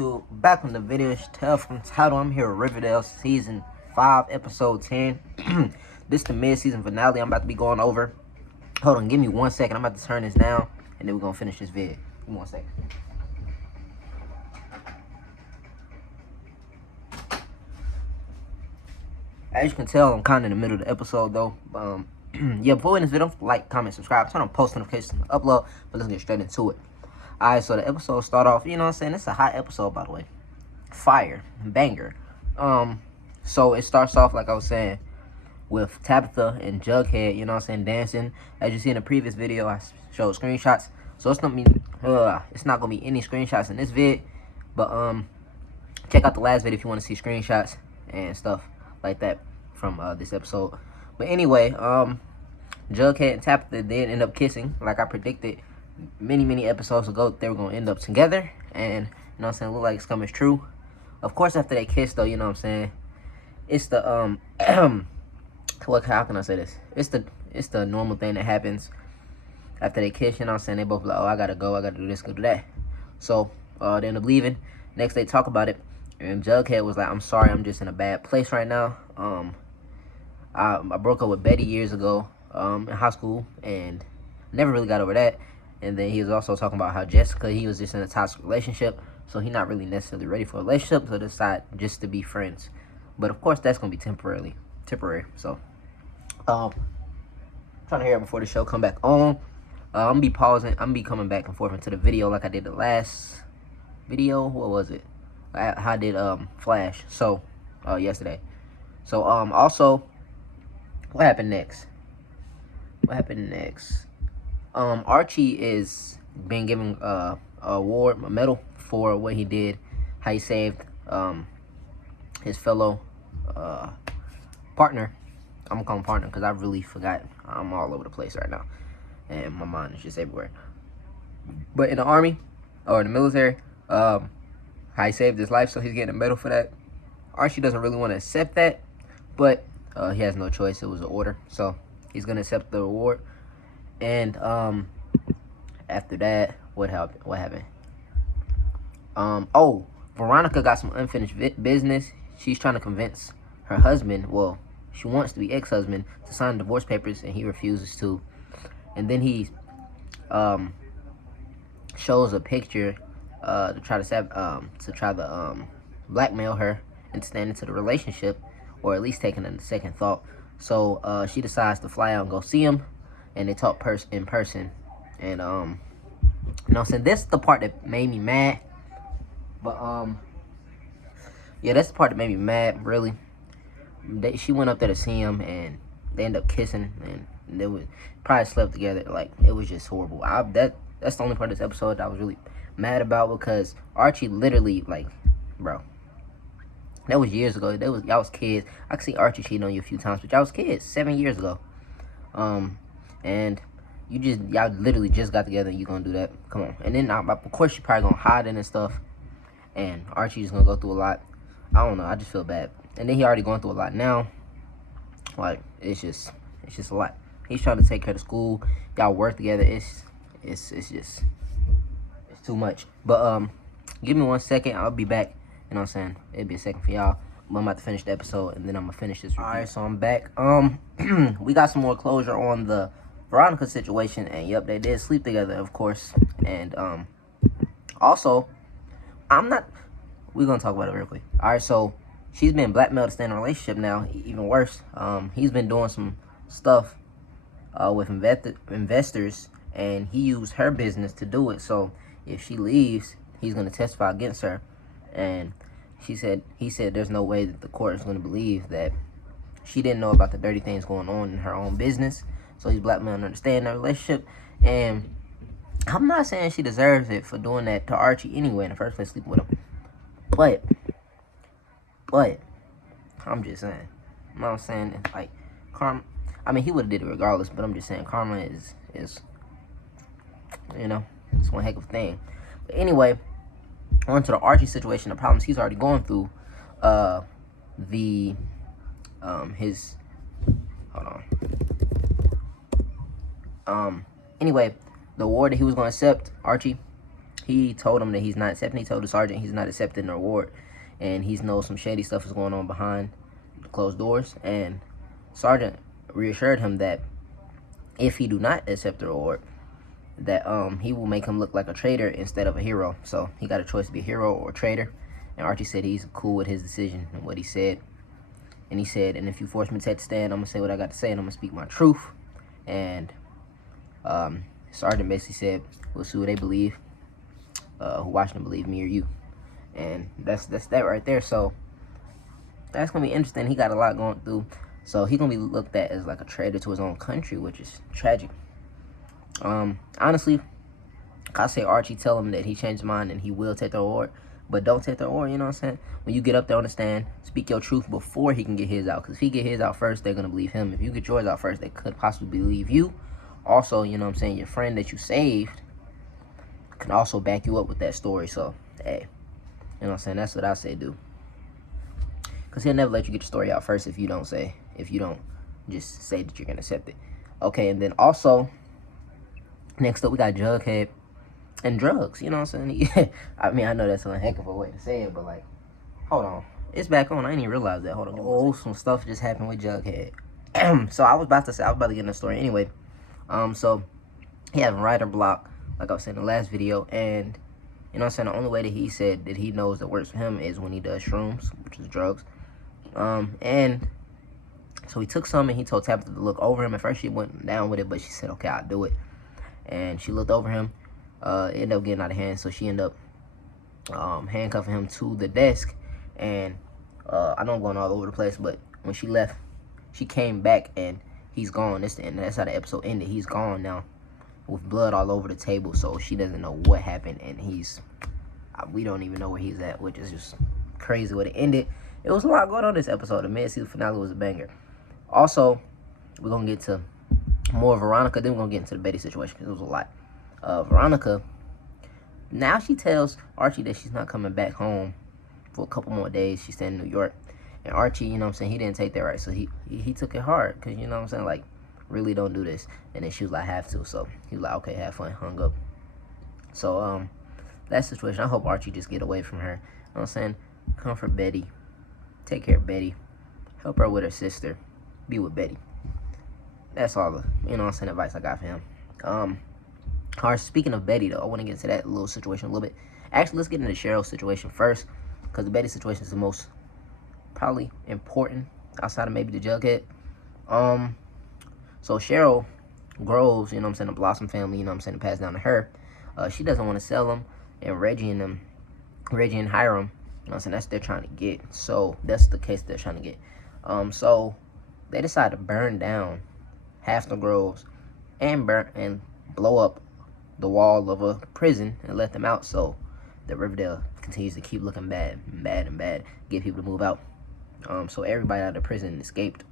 YouTube? Back on the video. Tell from the title, I'm here with Riverdale season 5 episode 10. This is the mid-season finale I'm about to be going over. Hold on, give me 1 second. I'm about to turn this down and then we're gonna finish this vid. Give me 1 second. As you can tell, I'm kind of in the middle of the episode though. Yeah, before we end this video, like, comment, subscribe, turn on post notifications, upload, but let's get straight into it. Alright, so the episode start off, you know what I'm saying? It's a hot episode, by the way. Fire. Banger. So it starts off, like I was saying, with Tabitha and Jughead, you know what I'm saying, dancing. As you see in the previous video, I showed screenshots. So it's not gonna be any screenshots in this vid. But check out the last video if you want to see screenshots and stuff like that from this episode. But anyway, Jughead and Tabitha did end up kissing, like I predicted many episodes ago. They were gonna end up together, and you know what I'm saying, look like it's coming true. Of course, after they kiss though, you know what I'm saying, it's the how can I say this? It's the normal thing that happens after they kiss, you know what I'm saying? They both like, oh, I gotta go, I gotta do this, go do that. So they end up leaving. Next they talk about it, and Jughead was like, I'm sorry, I'm just in a bad place right now. I broke up with Betty years ago in high school and never really got over that. And then he was also talking about how Jessica, he was just in a toxic relationship, so he's not really necessarily ready for a relationship, so decide just to be friends. But of course, that's gonna be temporary. So, trying to hear it before the show come back on. I'm gonna be pausing. I'm gonna be coming back and forth into the video like I did the last video. What was it? I did Flash. So, yesterday. So, also, what happened next? Archie is being given a award, a medal for what he did, how he saved his fellow partner. I'm gonna call him partner because I really forgot. I'm all over the place right now, and my mind is just everywhere. But in the army or in the military, how he saved his life, so he's getting a medal for that. Archie doesn't really want to accept that, but he has no choice. It was an order, so he's gonna accept the award. And after that, what happened? Oh, Veronica got some unfinished business. She's trying to convince her husband, well, she wants to be ex-husband, to sign divorce papers, and he refuses to. And then he shows a picture to try to blackmail her and stand into the relationship, or at least taking a second thought. So she decides to fly out and go see him. And they talk in person, and you know what I'm saying, this is the part that made me mad. But yeah, that's the part that made me mad, really. She went up there to see him, and they ended up kissing, and they would probably slept together. Like, it was just horrible. That's the only part of this episode that I was really mad about, because Archie literally, like, bro, that was years ago. Y'all was kids. I could see Archie cheating on you a few times, but y'all was kids 7 years ago. And y'all literally just got together and you gonna do that? Come on. And then, of course, you're probably gonna hide it and stuff. And Archie's gonna go through a lot. I don't know. I just feel bad. And then he already going through a lot now. Like, it's just a lot. He's trying to take her to school. Y'all work together. It's too much. But, give me 1 second. I'll be back. You know what I'm saying? It'll be a second for y'all. I'm about to finish the episode, and then I'm gonna finish this review. Alright, so I'm back. We got some more closure on the Veronica situation, and yep, they did sleep together, of course. And also, we're gonna talk about it real quick. Alright, so she's been blackmailed to stay in a relationship now. Even worse, he's been doing some stuff with investors, and he used her business to do it. So if she leaves, he's gonna testify against her. And he said there's no way that the court is going to believe that she didn't know about the dirty things going on in her own business. So he's blackmailing her to stay in that relationship. And I'm not saying she deserves it for doing that to Archie anyway in the first place, sleeping with him. But I'm just saying. You know what I'm saying? Like, karma. I mean, he would have did it regardless, but I'm just saying karma is you know, it's one heck of a thing. But anyway, on to the Archie situation, the problems he's already going through. Anyway, the award that he was going to accept, Archie, he told him that he's not accepting. He told the sergeant he's not accepting the award, and he knows some shady stuff is going on behind closed doors. And sergeant reassured him that if he do not accept the award, that he will make him look like a traitor instead of a hero. So he got a choice to be a hero or a traitor. And Archie said he's cool with his decision and what he said. And he said, and if you force me to take the stand, I'm going to say what I got to say, and I'm going to speak my truth. And Sergeant basically said, we'll see what they believe. Who Washington believe, me or you. And that's that right there. So that's going to be interesting. He got a lot going through. So he's going to be looked at as like a traitor to his own country, which is tragic. Honestly, I say Archie, tell him that he changed his mind and he will take the award. But don't take the award, you know what I'm saying? When you get up there on the stand, speak your truth before he can get his out. Because if he get his out first, they're going to believe him. If you get yours out first, they could possibly believe you. Also, you know what I'm saying, your friend that you saved can also back you up with that story. So, hey, you know what I'm saying? That's what I say do. Because he'll never let you get your story out first if you don't just say that you're going to accept it. Okay, and then also, next up, we got Jughead and drugs, you know what I'm saying? I mean, I know that's a heck of a way to say it, but like, hold on. It's back on. I didn't even realize that. Hold on. Oh, some stuff just happened with Jughead. So I was about to get in the story anyway. So he having writer block, like I was saying in the last video, and you know what I'm saying, the only way that he said that he knows that works for him is when he does shrooms, which is drugs. And so he took some and he told Tabitha to look over him. At first she went down with it, but she said, okay, I'll do it. And she looked over him. It ended up getting out of hand, so she ended up handcuffing him to the desk. And I know I'm going all over the place, but when she left, she came back and he's gone. That's how the episode ended. He's gone now with blood all over the table, so she doesn't know what happened, and we don't even know where he's at, which is just crazy what it ended. It was a lot going on this episode. The mid-season finale was a banger. Also, we're going to get to more Veronica, then we're going to get into the Betty situation, because it was a lot. Veronica, now she tells Archie that she's not coming back home for a couple more days. She's staying in New York. And Archie, you know what I'm saying, he didn't take that right. So he took it hard, because, you know what I'm saying, like, really don't do this. And then she was like, have to. So he was like, okay, have fun, hung up. So, that situation, I hope Archie just get away from her. You know what I'm saying? Comfort Betty. Take care of Betty. Help her with her sister. Be with Betty. That's all the, you know what I'm saying, advice I got for him. Speaking of Betty, though, I want to get into that little situation a little bit. Actually, let's get into Cheryl's situation first, because the Betty situation is the most probably important outside of maybe the Jughead. So Cheryl Groves, you know what I'm saying, the Blossom family, you know what I'm saying, passed down to her. She doesn't want to sell them, and Reggie and Hiram, you know what I'm saying, that's what they're trying to get. So that's the case they're trying to get. So they decide to burn down half the Groves and blow up the wall of a prison and let them out, so that Riverdale continues to keep looking bad, get people to move out. So everybody out of prison escaped.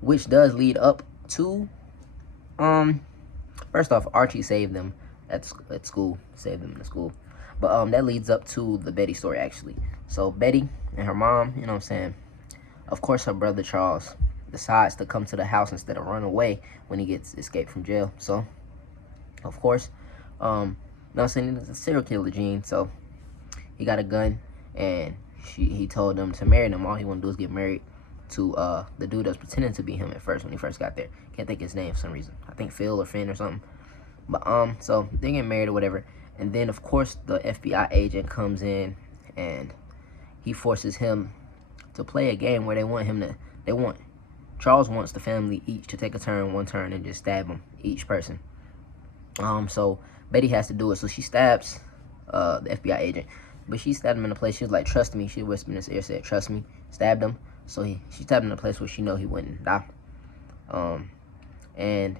Which does lead up to, first off, Archie saved them at school, saved them in the school. But that leads up to the Betty story, actually. So Betty and her mom, you know what I'm saying, of course her brother Charles decides to come to the house instead of run away when he gets escaped from jail. So, of course, you know what I'm saying, he's a serial killer gene, so he got a gun, and he told them to marry them. All he want to do is get married to the dude that was pretending to be him at first when he first got there. Can't think his name for some reason. I think Phil or Finn or something. But so they get married or whatever, and then of course the FBI agent comes in and he forces him to play a game where Charles wants the family each to take one turn, and just stab them, each person. So Betty has to do it. So she stabs the FBI agent, but she stabbed him in a place. She was like, "Trust me." She whispered in his ear, said, "Trust me." Stabbed him. So she stabbed him in a place where she know he wouldn't die. And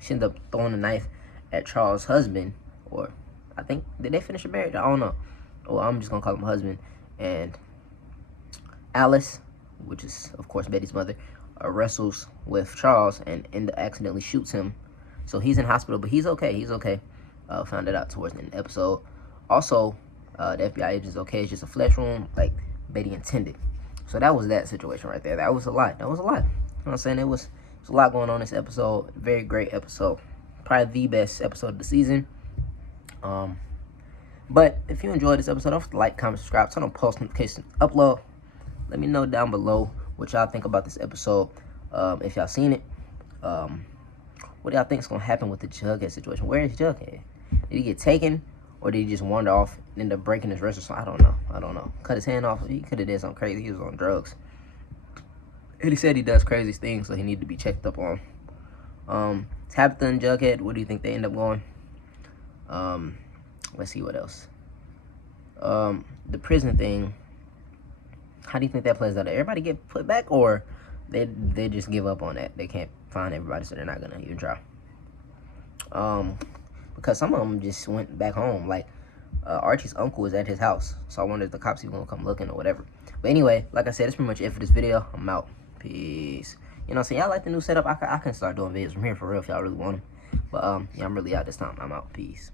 she ended up throwing a knife at Charles' husband, or I think, did they finish the marriage? I don't know. Well, I'm just gonna call him husband. And Alice, which is of course Betty's mother, wrestles with Charles and accidentally shoots him. So he's in hospital, but he's okay. He's okay. Found that out towards the end of the episode. Also, the FBI agent is okay. It's just a flesh wound, like Betty intended. So that was that situation right there. That was a lot. You know what I'm saying? It was a lot going on this episode. Very great episode. Probably the best episode of the season. But if you enjoyed this episode, don't forget to like, comment, subscribe, turn on post notifications, upload. Let me know down below what y'all think about this episode. If y'all seen it, what do y'all think is gonna happen with the Jughead situation? Where is Jughead? Did he get taken, or did he just wander off and end up breaking his wrist or something? I don't know. Cut his hand off. He could have did something crazy. He was on drugs. And he said he does crazy things, so he needed to be checked up on. Tabitha and Jughead, what do you think they end up going? Let's see what else. The prison thing. How do you think that plays out? Everybody get put back, or they just give up on that? They can't find everybody, so they're not gonna even try. Because some of them just went back home. Like Archie's uncle was at his house, so I wonder if the cops even gonna come looking or whatever. But anyway, like I said, that's pretty much it for this video. I'm out. Peace. You know what I'm saying? Y'all like the new setup? I can start doing videos from here for real if y'all really want them. But yeah, I'm really out this time. I'm out. Peace.